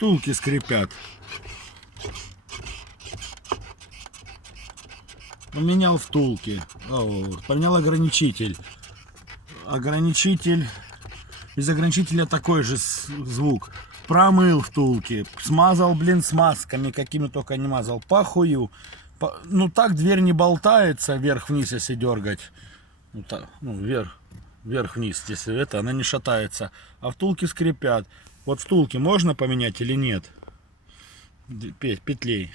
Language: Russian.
Втулки скрипят. Поменял втулки. Поменял ограничитель. Из ограничителя такой же звук. Промыл втулки. Смазал, блин, смазками, какими только не мазал. Похую. Ну так дверь не болтается вверх-вниз, если дергать. Ну, так, ну вверх-вниз, если это, она не шатается. А втулки скрипят. Вот втулки можно поменять или нет? Петлей.